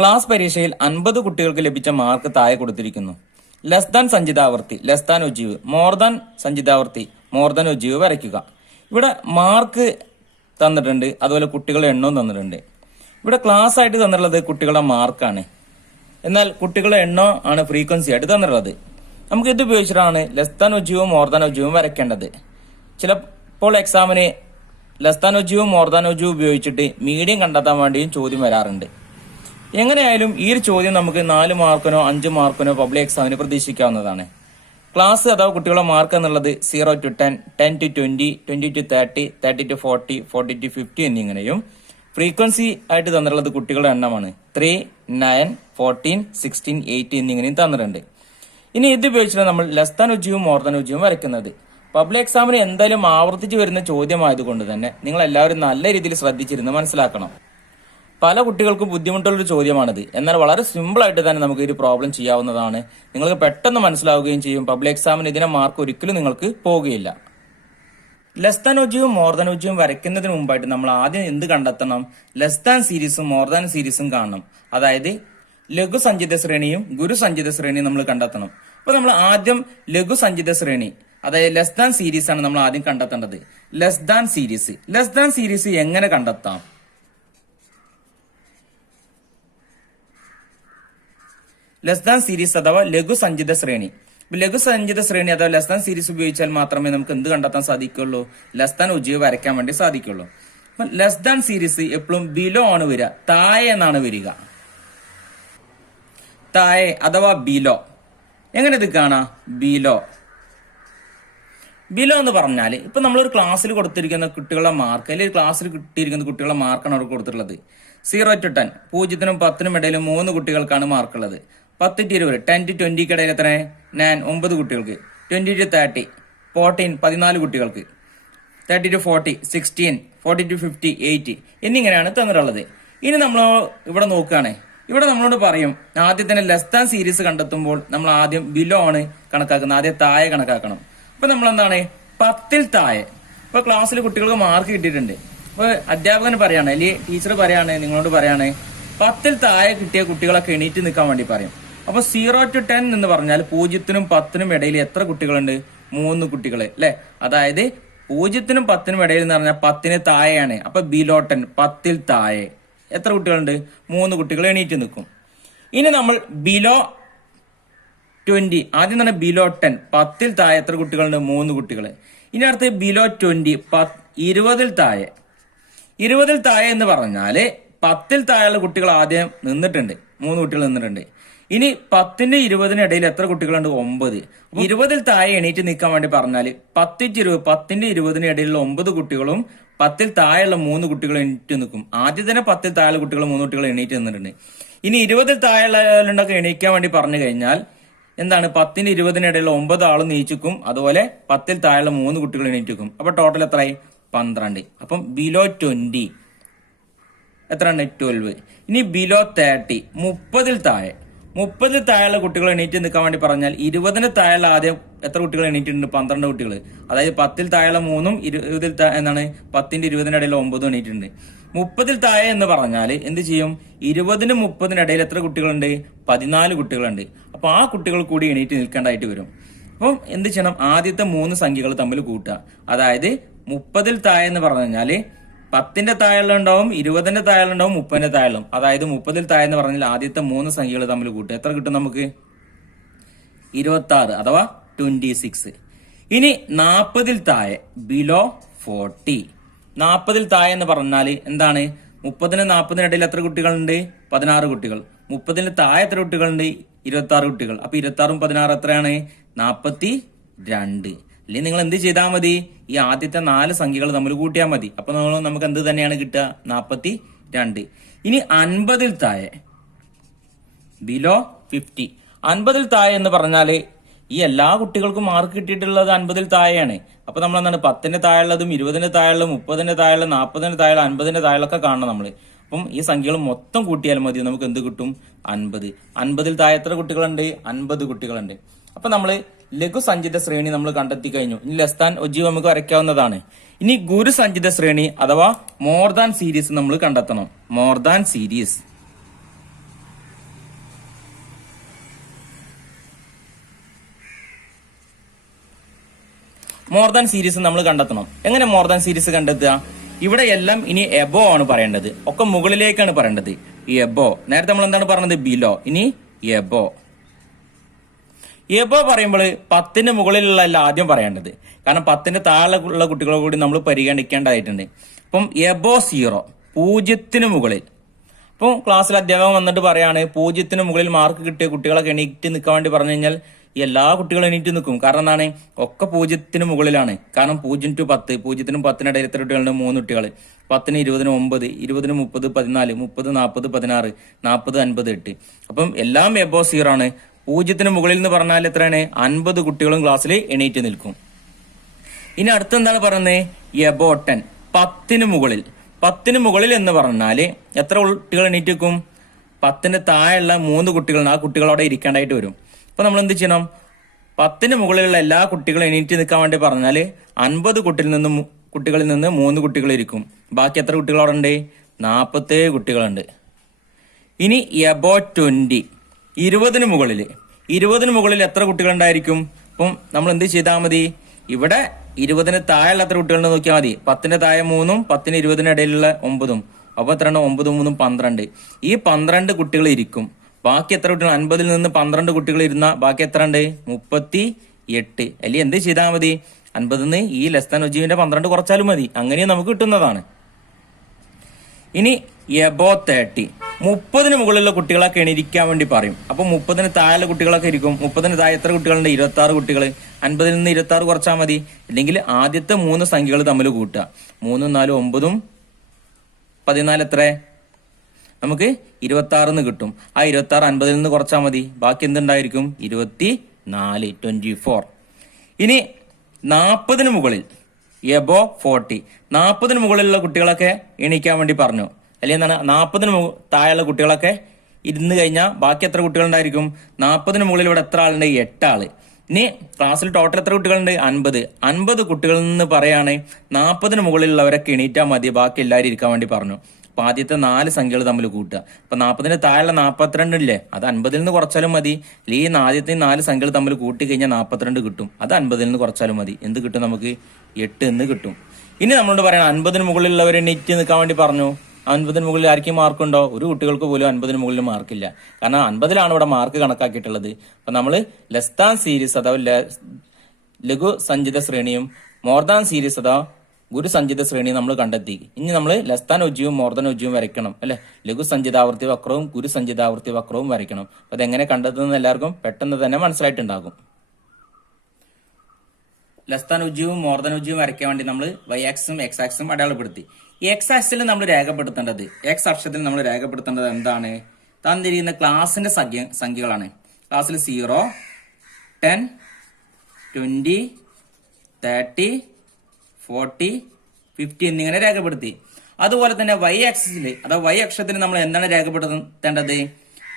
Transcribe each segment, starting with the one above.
Class പരീക്ഷയിൽ 50 കുട്ടികൾക്ക് ലഭിച്ച മാർക്ക് താഴെ കൊടുത്തിരിക്കുന്നു. ലെസ് ദാൻ സഞ്ചിതാവർത്തി, less than ogive, more than സഞ്ചിതാവർത്തി, മോർ ദാൻ ഒജീവ് വരയ്ക്കുക. ഇവിടെ മാർക്ക് തന്നിട്ടുണ്ട്, അതുപോലെ കുട്ടികളുടെ എണ്ണവും തന്നിട്ടുണ്ട്. ഇവിടെ ക്ലാസ് ആയിട്ട് തന്നിട്ടുള്ളത് കുട്ടികളുടെ മാർക്കാണ്, എന്നാൽ കുട്ടികളുടെ എണ്ണം ആണ് ഫ്രീക്വൻസി ആയിട്ട് തന്നിട്ടുള്ളത്. നമുക്ക് ഇത് ഉപയോഗിച്ചിട്ടാണ് ലെസ് ദാൻ ഒജീവും മോർ ദാൻ ഒജീവും വരയ്ക്കേണ്ടത്. ചിലപ്പോൾ എക്സാമിന് ലെസ് ദാൻ ഒജീവും മോർ ദാൻ ഒജീവും ഉപയോഗിച്ചിട്ട് മീഡിയം കണ്ടെത്താൻ വേണ്ടിയും ചോദ്യം വരാറുണ്ട്. എങ്ങനെയായാലും ഈ ഒരു ചോദ്യം നമുക്ക് 4 മാർക്കിനോ 5 മാർക്കിനോ പബ്ലിക് എക്സാമിന് പ്രതീക്ഷിക്കാവുന്നതാണ്. ക്ലാസ് അഥവാ കുട്ടികളുടെ മാർക്ക് എന്നുള്ളത് 0 to 10, 10 to 20, 20 to 30, 30 to 40, 40 to 50 എന്നിങ്ങനെയും frequency ആയിട്ട് തന്നിട്ടുള്ളത് കുട്ടികളുടെ എണ്ണമാണ്. 3, 9, 14, 16, 8 എന്നിങ്ങനെയും തന്നിട്ടുണ്ട്. ഇനി ഇത് ഉപയോഗിച്ചാണ് നമ്മൾ ലെസ് ദാൻ ഒജീവും മോർ ദാൻ ഒജീവും വരയ്ക്കുന്നത്. പബ്ലിക് എക്സാമിന് എന്തായാലും ആവർത്തിച്ച് വരുന്ന ചോദ്യമായതുകൊണ്ട് തന്നെ നിങ്ങൾ എല്ലാവരും നല്ല രീതിയിൽ ശ്രദ്ധിച്ചിരുന്ന് മനസ്സിലാക്കണം. പല കുട്ടികൾക്കും ബുദ്ധിമുട്ടുള്ളൊരു ചോദ്യമാണിത്, എന്നാൽ വളരെ സിമ്പിൾ ആയിട്ട് തന്നെ നമുക്ക് ഒരു പ്രോബ്ലം ചെയ്യാവുന്നതാണ്. നിങ്ങൾക്ക് പെട്ടെന്ന് മനസ്സിലാവുകയും ചെയ്യും. പബ്ലിക് എക്സാമിന് ഇതിനെ മാർക്ക് ഒരിക്കലും നിങ്ങൾക്ക് പോവുകയില്ല. ലെസ് ദാൻ ഒജീവും മോർ ദാൻ ഒജീവും വരയ്ക്കുന്നതിന് മുമ്പായിട്ട് നമ്മൾ ആദ്യം എന്ത് കണ്ടെത്തണം? ലെസ് ദാൻ സീരീസും മോർ ദാൻ സീരീസും കാണണം. അതായത് ലഘു സഞ്ചിത ശ്രേണിയും ഗുരു സഞ്ചിത ശ്രേണിയും നമ്മൾ കണ്ടെത്തണം. അപ്പൊ നമ്മൾ ആദ്യം ലഘു സഞ്ചിത ശ്രേണി, അതായത് ലെസ് ദാൻ സീരീസ് ആണ് നമ്മൾ ആദ്യം കണ്ടെത്തേണ്ടത്. ലെസ് ദാൻ സീരീസ് എങ്ങനെ കണ്ടെത്താം? ലെസ് ദാൻ സീരീസ് അഥവാ ലഘു സഞ്ചിത ശ്രേണി. ലഘു സഞ്ചിത ശ്രേണി അഥവാ ലെസ് ദാൻ സീരീസ് ഉപയോഗിച്ചാൽ മാത്രമേ നമുക്ക് എന്ത് കണ്ടെത്താൻ സാധിക്കുള്ളൂ? ലെസ് ദാൻ ഒജീവ് വരയ്ക്കാൻ വേണ്ടി സാധിക്കുള്ളൂ. അപ്പൊ ലെസ് ദാൻ സീരീസ് എപ്പോഴും ബിലോ ആണ് വരിക, താഴെ എന്നാണ് വരിക. താഴെ അഥവാ ബിലോ. എങ്ങനെ ഇത് കാണാം? ബിലോ എന്ന് പറഞ്ഞാൽ ഇപ്പൊ നമ്മളൊരു ക്ലാസ്സിൽ കൊടുത്തിരിക്കുന്ന കുട്ടികളുടെ മാർക്ക്, അല്ലെങ്കിൽ ക്ലാസ്സിൽ കിട്ടിയിരിക്കുന്ന കുട്ടികളുടെ മാർക്കാണ് അവിടെ കൊടുത്തിട്ടുള്ളത്. 0 to 10, 0 നും 10 നും ഇടയിൽ 3 കുട്ടികൾക്കാണ് മാർക്കുള്ളത്. 10 to 20, 10 to 20 ഇടയിൽ എത്ര? 9, 9 കുട്ടികൾക്ക്. 20 to 30, 14, 14 കുട്ടികൾക്ക്. 30 to 40, 16, 40 to 50, 8 എന്നിങ്ങനെയാണ് തന്നിട്ടുള്ളത്. ഇനി നമ്മൾ ഇവിടെ നോക്കുകയാണ്. ഇവിടെ നമ്മളോട് പറയും ആദ്യം തന്നെ ലെസ് ദാൻ സീരീസ് കണ്ടെത്തുമ്പോൾ നമ്മൾ ആദ്യം ബിലോ ആണ് കണക്കാക്കുന്നത്, ആദ്യം താഴെ കണക്കാക്കണം. അപ്പൊ നമ്മൾ എന്താണ്? 10ൽ താഴെ. ഇപ്പൊ ക്ലാസ്സിൽ കുട്ടികൾക്ക് മാർക്ക് കിട്ടിയിട്ടുണ്ട്. അപ്പൊ അധ്യാപകൻ പറയാണ്, അല്ലെങ്കിൽ ടീച്ചർ പറയാണ്, നിങ്ങളോട് പറയാണ് 10ൽ താഴെ കിട്ടിയ കുട്ടികളൊക്കെ എണീറ്റ് നിൽക്കാൻ വേണ്ടി പറയും. അപ്പൊ 0 to 10 എന്ന് പറഞ്ഞാൽ 0 നും 10 നും ഇടയിൽ എത്ര കുട്ടികളുണ്ട്? 3 കുട്ടികള് അല്ലെ. അതായത് 0 നും 10 നും ഇടയിൽ എന്ന് പറഞ്ഞാൽ 10ന് താഴെയാണ്. അപ്പൊ ബിലോ 10, 10ൽ താഴെ എത്ര കുട്ടികളുണ്ട്? 3 കുട്ടികൾ എണീറ്റ് നിൽക്കും. ഇനി നമ്മൾ ബിലോ 20, ആദ്യം തന്നെ ബിലോ 10, 10ൽ താഴെ എത്ര കുട്ടികളുണ്ട്? 3 കുട്ടികൾ. ഇനി അടുത്ത് ബിലോ 20, 20ൽ താഴെ. 20ൽ താഴെ എന്ന് പറഞ്ഞാല് 10ൽ താഴെയുള്ള കുട്ടികൾ ആദ്യം നിന്നിട്ടുണ്ട്, 3 കുട്ടികൾ നിന്നിട്ടുണ്ട്. ഇനി 10നും 20നും ഇടയിൽ എത്ര കുട്ടികളുണ്ട്? 9. 20ൽ താഴെ എണീറ്റ് നിൽക്കാൻ വേണ്ടി പറഞ്ഞാല് 10നും 20നും ഇടയിലുള്ള 9 കുട്ടികളും 10ൽ താഴെയുള്ള 3 കുട്ടികൾ എണീറ്റ് നിൽക്കും. ആദ്യം തന്നെ 10ൽ താഴെയുള്ള കുട്ടികൾ 3 കുട്ടികൾ എണീറ്റ് നിന്നിട്ടുണ്ട്. ഇനി 20ൽ താഴെയുള്ളവരുണ്ടൊക്കെ എണീക്കാൻ വേണ്ടി പറഞ്ഞു കഴിഞ്ഞാൽ എന്താണ്? 10നും 20നും ഇടയിലുള്ള 9 ആളും നീച്ചിക്കും, അതുപോലെ 10ൽ താഴെയുള്ള 3 കുട്ടികൾ എണീറ്റിക്കും. അപ്പൊ ടോട്ടൽ എത്രയായി? 12. അപ്പം ബിലോ 20 എത്രയാണ്? 12. ഇനി ബിലോ 30, 30ൽ താഴെ. 30ൽ താഴെയുള്ള കുട്ടികൾ എണീറ്റ് നിൽക്കാൻ വേണ്ടി പറഞ്ഞാൽ 20ന് താഴെയുള്ള ആദ്യം എത്ര കുട്ടികൾ എണീറ്റിട്ടുണ്ട്? 12 കുട്ടികൾ. അതായത് 10ൽ താഴെയുള്ള 3ഉം 20ൽ എന്താണ് 10ന്റെ 20ന്റെ ഇടയിൽ 9 എണീറ്റിട്ടുണ്ട്. 30ൽ താഴെ എന്ന് പറഞ്ഞാൽ എന്ത് ചെയ്യും? 20നും 30നും ഇടയിൽ എത്ര കുട്ടികളുണ്ട്? 14 കുട്ടികളുണ്ട്. അപ്പൊ ആ കുട്ടികൾ കൂടി എണീറ്റ് നിൽക്കേണ്ടതായിട്ട് വരും. അപ്പം എന്ത് ചെയ്യണം? ആദ്യത്തെ 3 സംഖ്യകൾ തമ്മിൽ കൂട്ടുക. അതായത് 30ൽ താഴെ എന്ന് പറഞ്ഞു കഴിഞ്ഞാല് 10ന്റെ താഴെയുള്ള ഉണ്ടാവും, 20ന്റെ താഴെയുള്ള ഉണ്ടാവും, 30ന്റെ താഴെയുള്ള. അതായത് 30ൽ താഴെ എന്ന് പറഞ്ഞാൽ ആദ്യത്തെ 3 സംഖ്യകൾ തമ്മിൽ കൂട്ടുക. എത്ര കിട്ടും നമുക്ക്? 26 അഥവാ 26. ഇനി 40ൽ താഴെ ബിലോ 40. 40ൽ താഴെ എന്ന് പറഞ്ഞാല് എന്താണ്? 30നും 40നും ഇടയിൽ എത്ര കുട്ടികളുണ്ട്? 16 കുട്ടികൾ. 30ന് താഴെ എത്ര കുട്ടികളുണ്ട്? 26 കുട്ടികൾ. അപ്പൊ 26ഉം 16 എത്രയാണ്? 42. അല്ലെങ്കിൽ നിങ്ങൾ എന്ത് ചെയ്താൽ മതി? ഈ ആദ്യത്തെ 4 സംഖ്യകൾ തമ്മിൽ കൂട്ടിയാൽ മതി. അപ്പൊ നമുക്ക് എന്ത് തന്നെയാണ് കിട്ടുക? 42. ഇനി 50ൽ താഴെ ബിലോ 50. 50ൽ താഴെ എന്ന് പറഞ്ഞാല് ഈ എല്ലാ കുട്ടികൾക്കും മാർക്ക് കിട്ടിയിട്ടുള്ളത് 50ൽ താഴെയാണ്. അപ്പൊ നമ്മൾ എന്താണ്? 10ന്റെ താഴെയുള്ളതും 20ന്റെ താഴെയുള്ളതും 30ന്റെ താഴെയുള്ള 40ന്റെ താഴെയുള്ള 50ന്റെ താഴെയൊക്കെ കാണണം നമ്മള്. അപ്പം ഈ സംഖ്യകൾ മൊത്തം കൂട്ടിയാൽ മതി, നമുക്ക് എന്ത് കിട്ടും? 50. 50ൽ താഴെ എത്ര കുട്ടികളുണ്ട്? 50 കുട്ടികളുണ്ട്. അപ്പൊ നമ്മള് ലഘു സഞ്ചിത ശ്രേണി നമ്മൾ കണ്ടെത്തി കഴിഞ്ഞു. ഇനി ലെസ് ദാൻ ഒജീവ് നമുക്ക് വരയ്ക്കാവുന്നതാണ്. ഇനി ഗുരു സഞ്ചിത ശ്രേണി അഥവാ മോർ ദാൻ സീരീസ് നമ്മൾ കണ്ടെത്തണം. More than series more than series നമ്മൾ കണ്ടെത്തണം. എങ്ങനെ മോർ ദാൻ സീരീസ് കണ്ടെത്തുക? ഇവിടെ എല്ലാം ഇനി എബോ ആണ് പറയേണ്ടത്, ഒക്കെ മുകളിലേക്കാണ് പറയേണ്ടത്. ഈ എബോ, നേരത്തെ നമ്മൾ എന്താണ് പറഞ്ഞത്? ബിലോ. ഇനി എബോ. എബോ പറയുമ്പോൾ 10ന് മുകളിലുള്ള അല്ല ആദ്യം പറയേണ്ടത്, കാരണം 10ന് താഴെ ഉള്ള കുട്ടികളെ കൂടി നമ്മൾ പരിഗണിക്കേണ്ടതായിട്ടുണ്ട്. അപ്പം എബോ 0, 0ന് മുകളിൽ. അപ്പം ക്ലാസ്സിൽ അധ്യാപകൻ വന്നിട്ട് പറയാണ് 0ന് മുകളിൽ മാർക്ക് കിട്ടിയ കുട്ടികളൊക്കെ എണീറ്റ് നിൽക്കാൻ വേണ്ടി പറഞ്ഞു കഴിഞ്ഞാൽ എല്ലാ കുട്ടികളും എണീറ്റ് നിൽക്കും. കാരണം എന്താണ്? ഒക്കെ 0ന് മുകളിലാണ്. കാരണം 0 to 10, 0നും 10നും ഇടയിൽ എത്ര കുട്ടികളുണ്ട്? 3 കുട്ടികൾ. 10ന് 20ന് 9, 20ന് 30 14, 30 40 16, 40 50 8. അപ്പം എല്ലാം എബോ 0 ആണ്. 0ന് മുകളിൽ എന്ന് പറഞ്ഞാൽ എത്രയാണ്? 50 കുട്ടികളും ക്ലാസ്സിൽ എണീറ്റ് നിൽക്കും. ഇനി അടുത്തെന്താണ് പറയുന്നത്? എബോ 10, 10ന് മുകളിൽ. 10ന് മുകളിൽ എന്ന് പറഞ്ഞാല് എത്ര കുട്ടികൾ എണീറ്റ് നിൽക്കും? 10ന് താഴെയുള്ള 3 കുട്ടികളുണ്ട്, ആ കുട്ടികളോടെ ഇരിക്കേണ്ടതായിട്ട് വരും. അപ്പൊ നമ്മൾ എന്ത് ചെയ്യണം? 10ന് മുകളിലുള്ള എല്ലാ കുട്ടികളും എണീറ്റ് നിൽക്കാൻ വേണ്ടി പറഞ്ഞാല് 50 കുട്ടികളിൽ നിന്ന് 3 കുട്ടികൾ ഇരിക്കും. ബാക്കി എത്ര കുട്ടികളവിടെ ഉണ്ട്? 47 കുട്ടികളുണ്ട്. ഇനി എബോ 20, 20ന് മുകളിൽ. 20ന് മുകളിൽ എത്ര കുട്ടികൾ ഉണ്ടായിരിക്കും? അപ്പം നമ്മൾ എന്ത് ചെയ്താൽ മതി? ഇവിടെ 20ന് താഴെയുള്ള എത്ര കുട്ടികളുണ്ട് നോക്കിയാൽ മതി. 10ന് താഴെ 3ഉം 10ന് 20ന് ഇടയിലുള്ള 9ഉം. അപ്പൊ എത്ര? 9 3 12. ഈ 12 കുട്ടികൾ ഇരിക്കും. ബാക്കി എത്ര കുട്ടികൾ? 50ൽ നിന്ന് 12 കുട്ടികൾ ഇരുന്ന ബാക്കി എത്ര ഉണ്ട്? 38. അല്ലെങ്കിൽ എന്ത് ചെയ്താൽ മതി? 50ന്ന് ഈ ലെസ് ദാൻ ഒജീവിന്റെ 12 കുറച്ചാലും മതി. അങ്ങനെയും നമുക്ക് കിട്ടുന്നതാണ്. ഇനി എബോ 30, 30ന് മുകളിലുള്ള കുട്ടികളൊക്കെ എണീരിക്കാൻ വേണ്ടി പറയും. അപ്പൊ 30ന് താഴെ കുട്ടികളൊക്കെ ഇരിക്കും. 30ന് താഴെ എത്ര കുട്ടികളുണ്ട്? 26 കുട്ടികൾ. 50ൽ നിന്ന് 26 കുറച്ചാൽ മതി. അല്ലെങ്കിൽ ആദ്യത്തെ 3 സംഖ്യകൾ തമ്മിൽ കൂട്ടുക. 3 4 9 14 എത്ര? നമുക്ക് 26 കിട്ടും. ആ 26 50ൽ നിന്ന് കുറച്ചാൽ മതി. ബാക്കി എന്തുണ്ടായിരിക്കും? 24, 24. ഇനി 40ന് മുകളിൽ എബോ 40, 40ന് മുകളിലുള്ള കുട്ടികളൊക്കെ എണീക്കാൻ വേണ്ടി പറഞ്ഞു. അല്ലെങ്കിൽ എന്താണ്? 40ന് താഴെയുള്ള കുട്ടികളൊക്കെ ഇരുന്ന് കഴിഞ്ഞാൽ ബാക്കി എത്ര കുട്ടികളുണ്ടായിരിക്കും? 40ന് മുകളിൽ ഇവിടെ എത്ര ആളുണ്ട്? 8 ആള്. ഇനി ക്ലാസ്സിൽ ടോട്ടൽ എത്ര കുട്ടികളുണ്ട്? 50. 50 കുട്ടികളിൽ നിന്ന് പറയാണ് 40ന് മുകളിലുള്ളവരൊക്കെ എണീറ്റാൽ മതി, ബാക്കി എല്ലാവരും ഇരിക്കാൻ വേണ്ടി പറഞ്ഞു. അപ്പൊ ആദ്യത്തെ 4 സംഖ്യകൾ തമ്മിൽ കൂട്ടുക. അപ്പൊ 40ന് താഴെയുള്ള 42 ഇല്ലേ, അത് 50ൽ നിന്ന് കുറച്ചാലും മതി. അല്ലെങ്കിൽ ആദ്യത്തെ 4 സംഖ്യകൾ തമ്മിൽ കൂട്ടി കഴിഞ്ഞാൽ 42 കിട്ടും. അത് 50ൽ നിന്ന് കുറച്ചാലും മതി. എന്ത് കിട്ടും? നമുക്ക് 8 എന്ന് കിട്ടും. ഇനി നമ്മളോട് പറയണം 50ന് മുകളിലുള്ളവർ എണീറ്റ് നിൽക്കാൻ വേണ്ടി പറഞ്ഞു. 50ന് മുകളിൽ ആർക്കും മാർക്കുണ്ടോ? ഒരു കുട്ടികൾക്ക് പോലും 50ന് മുകളിൽ മാർക്കില്ല. കാരണം 50ലാണ് ഇവിടെ മാർക്ക് കണക്കാക്കിയിട്ടുള്ളത്. അപ്പൊ നമ്മൾ ലെസ് ദാൻ സീരീസ് അഥവാ ലഘു സഞ്ചിത ശ്രേണിയും മോർ ദാൻ സീരീസ് അഥവാ ഗുരുസഞ്ചിത ശ്രേണി നമ്മൾ കണ്ടെത്തി. ഇനി നമ്മൾ ലെസ് ദാൻ ഒജ്ജീവും മോർ ദാൻ ഒജ്ജീവും വരയ്ക്കണം അല്ലെ. ലഘു സഞ്ചിതാവൃത്തി വക്രവും ഗുരുസഞ്ചിതാവൃത്തി വക്രവും വരയ്ക്കണം. അപ്പൊ അതെങ്ങനെ കണ്ടെത്തുന്നത് എല്ലാവർക്കും പെട്ടെന്ന് തന്നെ മനസ്സിലായിട്ടുണ്ടാകും. ലെസ് ദാൻ ഒജ്ജീവും മോർ ദാൻ ഒജ്ജീവും വരയ്ക്കാൻ വേണ്ടി നമ്മൾ വൈ ആക്സും എക്സ് ആക്സും അടയാളപ്പെടുത്തി. എക്സ് ആക്സിൽ നമ്മൾ രേഖപ്പെടുത്തേണ്ടത്, എക്സ് അക്ഷത്തിൽ നമ്മൾ രേഖപ്പെടുത്തേണ്ടത് എന്താണ്? തന്നിരിക്കുന്ന ക്ലാസിന്റെ സംഖ്യകളാണ്. ക്ലാസ്സിൽ 0, 10, 20, 30, 40, 50 എന്നിങ്ങനെ രേഖപ്പെടുത്തി. അതുപോലെ തന്നെ വൈ ആക്സിസിൽ അഥവാ വൈ അക്ഷത്തിന് നമ്മൾ എന്താണ് രേഖപ്പെടുത്തേണ്ടത്?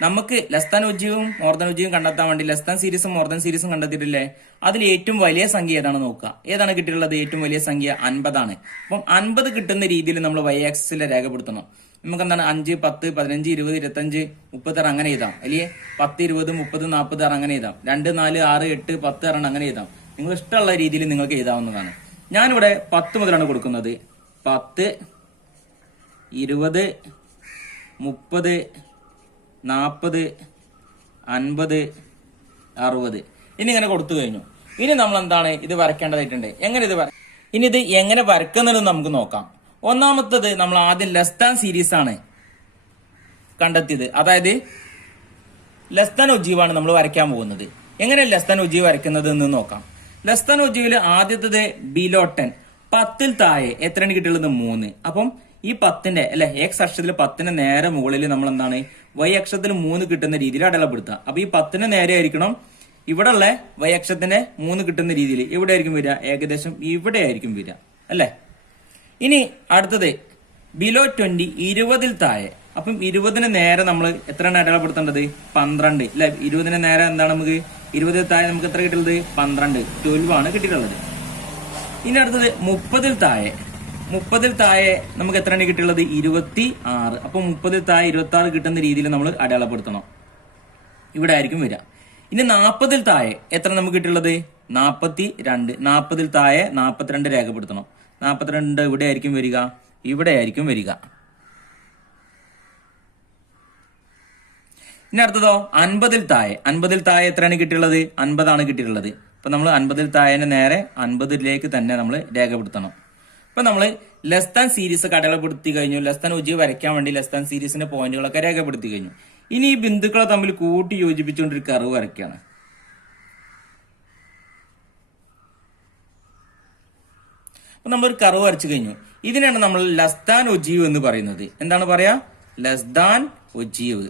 നമുക്ക് ലെസ് ദാൻ ഒജ്ജീവും മോർ ദാൻ ഒജ്ജീവും കണ്ടെത്താൻ വേണ്ടി ലെസ് ദാൻ സീരീസും മോർ ദാൻ സീരീസും കണ്ടെത്തിയിട്ടില്ലേ? അതിൽ ഏറ്റവും വലിയ സംഖ്യ ഏതാണ് നോക്കുക. ഏതാണ് കിട്ടിയിട്ടുള്ളത്? ഏറ്റവും വലിയ സംഖ്യ 50 ആണ്. അപ്പം 50 കിട്ടുന്ന രീതിയിൽ നമ്മൾ വൈ ആക്സിസിൽ രേഖപ്പെടുത്തണം. നമുക്ക് എന്താണ് 5, 10, 15, 20, 25, 36 അങ്ങനെ എഴുതാം. അല്ലെങ്കിൽ 10, 20, 30, 40 അങ്ങനെ എഴുതാം. 2, 4, 6, 8, 10 അങ്ങനെ എഴുതാം. നിങ്ങൾ ഇഷ്ടമുള്ള രീതിയിൽ നിങ്ങൾക്ക് എഴുതാവുന്നതാണ്. ഞാനിവിടെ 10 മുതലാണ് കൊടുക്കുന്നത്. 10, 20, 30, 40, 50, 60 ഇനി ഇങ്ങനെ കൊടുത്തു കഴിഞ്ഞു. ഇനി നമ്മൾ എന്താണ് ഇത് വരയ്ക്കേണ്ടതായിട്ടുണ്ട്. ഇനി ഇത് എങ്ങനെ വരക്കുന്നത് നമുക്ക് നോക്കാം. ഒന്നാമത്തത് നമ്മൾ ആദ്യം ലെസ് ദാൻ സീരീസ് ആണ് കണ്ടെത്തിയത്. അതായത് ലെസ് ദാൻ ഒജ്ജീവാണ് നമ്മൾ വരയ്ക്കാൻ പോകുന്നത്. എങ്ങനെ ലെസ് ദാൻ ഒജ്ജീവ് വരയ്ക്കുന്നത് എന്ന് നോക്കാം. ലെസ് ദാൻ ഒജ്ജീവിൽ ആദ്യത്തത് ബിലോ 10, 10ൽ താഴെ എത്രയാണ് കിട്ടിയുള്ളത്? 3. അപ്പം ഈ 10ന്റെ അല്ലെ എക്സ് അക്ഷത്തിൽ 10ന് നേരെ മുകളിൽ നമ്മൾ എന്താണ് വൈ അക്ഷത്തിൽ 3 കിട്ടുന്ന രീതിയിൽ അടയാളപ്പെടുത്തുക. അപ്പൊ ഈ 10ന് നേരെ ആയിരിക്കണം ഇവിടെ ഉള്ള വൈ അക്ഷത്തിന്റെ 3 കിട്ടുന്ന രീതിയിൽ എവിടെ ആയിരിക്കും വരിക? ഏകദേശം ഇവിടെ ആയിരിക്കും വരിക അല്ലെ. ഇനി അടുത്തത് ബിലോ 20, 20ൽ താഴെ. അപ്പം 20ന് നേരെ നമ്മൾ എത്രയാണ് അടയാളപ്പെടുത്തേണ്ടത്? 12 അല്ലെ. 20ന് നേരെ എന്താണ് നമുക്ക് 20ൽ താഴെ നമുക്ക് എത്ര കിട്ടുള്ളത്? 12, 12 ആണ് കിട്ടിയിട്ടുള്ളത്. ഇനി അടുത്തത് 30ൽ താഴെ. 30ൽ താഴെ നമുക്ക് എത്രയാണ് കിട്ടിയുള്ളത്? 26. അപ്പൊ 30ൽ താഴെ 26 കിട്ടുന്ന രീതിയിൽ നമ്മൾ അടയാളപ്പെടുത്തണം. ഇവിടെ ആയിരിക്കും വരിക. ഇനി 40ൽ താഴെ എത്ര നമുക്ക് കിട്ടിയുള്ളത്? 42. 40 താഴെ 42 രേഖപ്പെടുത്തണം. 42 ഇവിടെ ആയിരിക്കും വരിക, ഇവിടെ ആയിരിക്കും വരിക. ഇനി അടുത്തതോ 50 താഴെ. 50 താഴെ എത്രയാണ് കിട്ടിയുള്ളത്? 50 ആണ് കിട്ടിയിട്ടുള്ളത്. അപ്പൊ നമ്മൾ 50 താഴെ നേരെ 50 തന്നെ നമ്മൾ രേഖപ്പെടുത്തണം. അപ്പൊ നമ്മൾ ലെസ് ദാൻ സീരീസ് ഒക്കെ അടയാളപ്പെടുത്തി കഴിഞ്ഞു. ലെസ് ദാൻ ഒജീവ് വരയ്ക്കാൻ വേണ്ടി ലെസ് ദാൻ സീരീസിന്റെ പോയിന്റുകളൊക്കെ രേഖപ്പെടുത്തി കഴിഞ്ഞു. ഇനി ഈ ബിന്ദുക്കളെ തമ്മിൽ കൂട്ടി യോജിപ്പിച്ചുകൊണ്ട് ഒരു കർവ് വരയ്ക്കുകയാണ്. അപ്പൊ നമ്മളൊരു കർവ് വരച്ചു കഴിഞ്ഞു. ഇതിനാണ് നമ്മൾ ലെസ് ദാൻ ഒജീവ് എന്ന് പറയുന്നത്. എന്താണ് പറയാ? Less than ogive.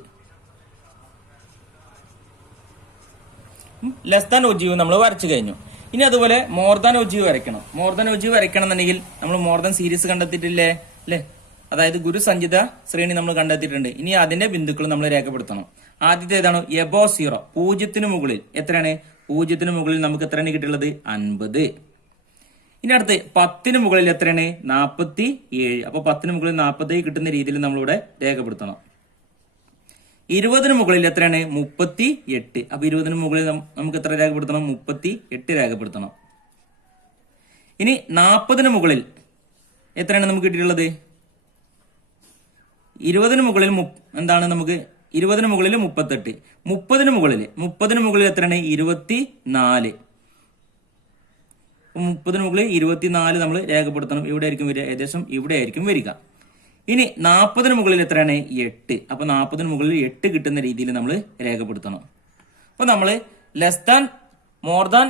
Less than ogive നമ്മൾ വരച്ചു കഴിഞ്ഞു. ഇനി അതുപോലെ മോർ ദാൻ ഒജീവ് വരയ്ക്കണം. മോർ ദാൻ ഒജീവ് വരയ്ക്കണം എന്നുണ്ടെങ്കിൽ നമ്മൾ മോർ ദാൻ സീരീസ് കണ്ടെത്തിയിട്ടില്ലേ അല്ലെ? അതായത് ഗുരുസഞ്ചിത ശ്രേണി നമ്മൾ കണ്ടെത്തിയിട്ടുണ്ട്. ഇനി അതിന്റെ ബിന്ദുക്കൾ നമ്മൾ രേഖപ്പെടുത്തണം. ആദ്യത്തെ ഏതാണ്? എബോ 0, 0 മുകളിൽ. എത്രയാണ്? 0 മുകളിൽ നമുക്ക് എത്രയാണ് കിട്ടിയുള്ളത്? 50. ഇനി അടുത്ത് 10 മുകളിൽ എത്രയാണ്? 47. അപ്പൊ 10 മുകളിൽ 47 കിട്ടുന്ന രീതിയിൽ നമ്മളിവിടെ രേഖപ്പെടുത്തണം. 20 മുകളിൽ എത്രയാണ്? 38. അപ്പൊ 20 മുകളിൽ നമുക്ക് എത്ര രേഖപ്പെടുത്തണം? 38 രേഖപ്പെടുത്തണം. ഇനി 40 മുകളിൽ എത്രയാണ് നമുക്ക് കിട്ടിയിട്ടുള്ളത്? 20 മുകളിൽ എന്താണ് നമുക്ക്? 20 മുകളിൽ 38. 30 മുകളിൽ എത്രയാണ്? 24. 30 മുകളിൽ 24 നമ്മൾ രേഖപ്പെടുത്തണം. ഇവിടെ ആയിരിക്കും വരിക, ഏകദേശം ഇവിടെ ആയിരിക്കും വരിക. ഇനി 40 മുകളിൽ എത്രയാണ്? 8. അപ്പൊ 40 മുകളിൽ 8 കിട്ടുന്ന രീതിയിൽ നമ്മൾ രേഖപ്പെടുത്തണം. അപ്പൊ നമ്മൾ less than more than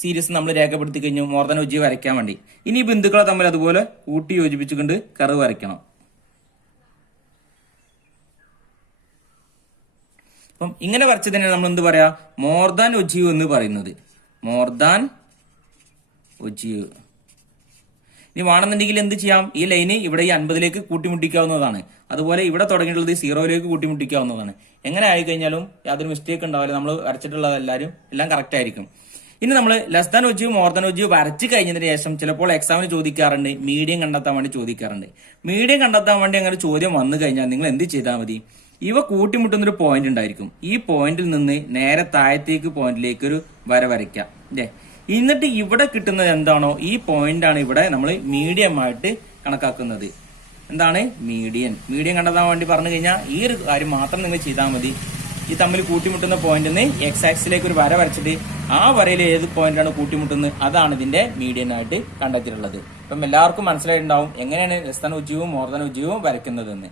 series നമ്മൾ രേഖപ്പെടുത്തി കഴിഞ്ഞു മോർ ദാൻ ഒജീവ് വരയ്ക്കാൻ വേണ്ടി. ഇനി ബിന്ദുക്കളെ തമ്മിൽ അതുപോലെ കൂട്ടി യോജിപ്പിച്ചുകൊണ്ട് കർവ് വരയ്ക്കണം. അപ്പം ഇങ്ങനെ വരച്ചതിനെ നമ്മൾ എന്ത് പറയാ? മോർ ദാൻ ഒജീവ് എന്ന് പറയുന്നത്. More than ogive. ഇനി വേണമെന്നുണ്ടെങ്കിൽ എന്ത് ചെയ്യാം? ഈ ലൈന് ഇവിടെ ഈ 50 കൂട്ടിമുട്ടിക്കാവുന്നതാണ്. അതുപോലെ ഇവിടെ തുടങ്ങിയിട്ടുള്ളത് 0 കൂട്ടിമുട്ടിക്കാവുന്നതാണ്. എങ്ങനെ ആയി കഴിഞ്ഞാലും യാതൊരു മിസ്റ്റേക്ക് ഉണ്ടാവില്ല. നമ്മൾ വരച്ചിട്ടുള്ളത് എല്ലാം കറക്റ്റ് ആയിരിക്കും. ഇനി നമ്മൾ less than ogive more than ogive വരച്ചു കഴിഞ്ഞതിന് ശേഷം ചിലപ്പോൾ എക്സാമിന് ചോദിക്കാറുണ്ട്, മീഡിയം കണ്ടെത്താൻ വേണ്ടി ചോദിക്കാറുണ്ട്. മീഡിയം കണ്ടെത്താൻ വേണ്ടി അങ്ങനെ ചോദ്യം വന്നു കഴിഞ്ഞാൽ നിങ്ങൾ എന്ത് ചെയ്താൽ മതി? ഇവ കൂട്ടിമുട്ടുന്നൊരു പോയിന്റ് ഉണ്ടായിരിക്കും. ഈ പോയിന്റിൽ നിന്ന് നേരെ താഴത്തേക്ക് പോയിന്റിലേക്ക് ഒരു വര വരയ്ക്കാം അല്ലേ? എന്നിട്ട് ഇവിടെ കിട്ടുന്നത് എന്താണോ ഈ പോയിന്റ് ആണ് ഇവിടെ നമ്മൾ മീഡിയം ആയിട്ട് കണക്കാക്കുന്നത്. എന്താണ്? മീഡിയൻ. മീഡിയം കണ്ടെത്താൻ വേണ്ടി പറഞ്ഞു കഴിഞ്ഞാൽ ഈ ഒരു കാര്യം മാത്രം നിങ്ങൾ ചെയ്താൽ മതി. ഈ തമ്മിൽ കൂട്ടിമുട്ടുന്ന പോയിന്റിൽ നിന്ന് എക്സ് ആക്സിലേക്ക് ഒരു വര വരച്ചിട്ട് ആ വരയിൽ ഏത് പോയിന്റാണ് കൂട്ടിമുട്ടുന്നത് അതാണ് ഇതിന്റെ മീഡിയൻ ആയിട്ട് കണ്ടെത്തിയിട്ടുള്ളത്. അപ്പം എല്ലാവർക്കും മനസ്സിലായിട്ടുണ്ടാവും എങ്ങനെയാണ് ലെസ് ദാൻ ഒജീവും മോർ ദാൻ ഒജീവും വരയ്ക്കുന്നതെന്ന്.